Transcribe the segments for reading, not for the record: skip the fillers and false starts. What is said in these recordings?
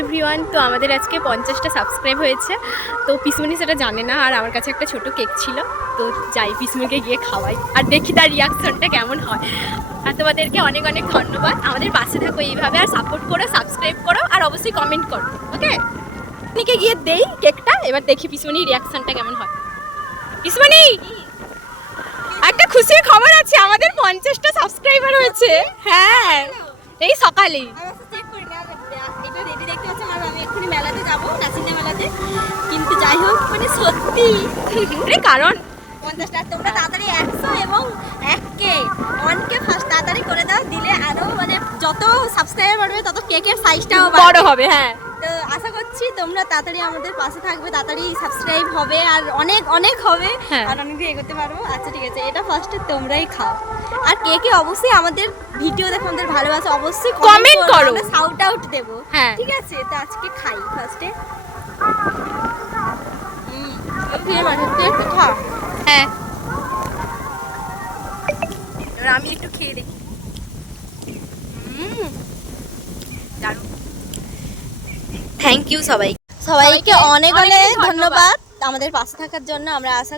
Everyone, তো আমাদের আজকে 50টা সাবস্ক্রাইব হয়েছে। তো পিসমণি সেটা জানে না, আর আমার কাছে একটা ছোট কেক ছিল। তো যাই পিসমণিকে গিয়ে খাওয়াই আর দেখি তার রিয়াকশনটা কেমন হয়। আর তোমাদেরকে অনেক অনেক ধন্যবাদ, আমাদের পাশে থাকো এইভাবে, আর সাপোর্ট করো, সাবস্ক্রাইব করো, আর অবশ্যই কমেন্ট করো। ওকে, পিসমণিকে গিয়ে দেই কেকটা, এবার দেখি পিসমণির রিয়াকশনটা কেমন হয়। পিসমণি, একটা খুশির খবর আছে, আমাদের 50টা সাবস্ক্রাইবার হয়েছে। হ্যাঁ, এই সকালেই। কিন্তু যাই হোক, মানে সত্যি কারণ 50টা তোমরা তাড়াতাড়ি 100 এবং 1K 1K ফার্স্ট তাড়াতাড়ি করে দাও, দিলে আরো মানে যত সাবস্ক্রাইবার বাড়বে তত কেকের সাইজটাও বড় হবে। হ্যাঁ, তো আশা করছি তোমরা তাড়াতাড়ি আমাদের পাশে থাকবে, তাড়াতাড়ি সাবস্ক্রাইব হবে, আর অনেক অনেক হবে, আর অনেক দিন এগোতে পারবো। আচ্ছা ঠিক আছে, এটা ফার্স্টে তোমরাই খাও, আর কে অবশ্যই আমাদের ভিডিও দেখে আমাদের ভালোবাসে, অবশ্যই কমেন্ট করো, আমরা শাউট আউট দেবো। হ্যাঁ ঠিক আছে, তো আজকে খাই ফার্স্টে। হ্যাঁ, এবার আমি একটু খেয়ে দেখি। থ্যাংক ইউ সবাইকে অনেক অনেক ধন্যবাদ আমাদের পাশে থাকার জন্য। আমরা আশা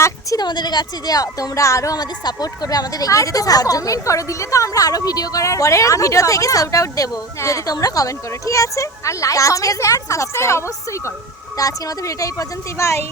রাখছি তোমাদের কাছে যে তোমরা আরো আমাদের সাপোর্ট করবে, আমাদের এগিয়ে যেতে সাহায্য করবে। কমেন্ট করো, দিলে তো আমরা আরো ভিডিও করার পরের ভিডিও থেকে শাউট আউট দেবো যদি তোমরা কমেন্ট করো। ঠিক আছে, আর লাইক, কমেন্ট, শেয়ার, সাবস্ক্রাইব অবশ্যই করো। তো আজকের মতো ভিডিওটা এই পর্যন্তই, বাই।